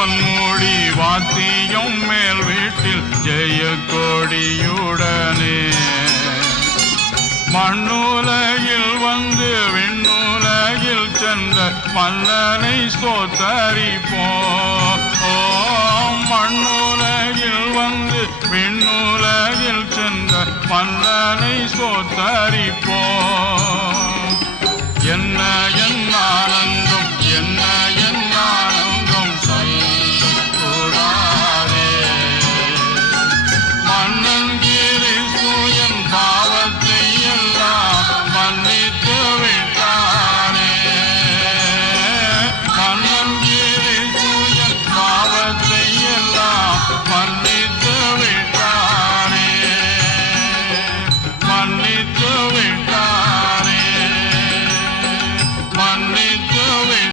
பொன்முடி வாத்தியம் மேல் வீட்டில் ஜெய கொடியுடனே மண்ணுலகில் வந்து விண்ணுலகில் சென்ற மன்னனை ஸ்தோத்தரிப்போம். மண்ணுலகில் வந்து விண்ணுலகில் சென்ற மன்னனை ஸ்தோத்தரிப்போம். என்ன ஆனந்தம்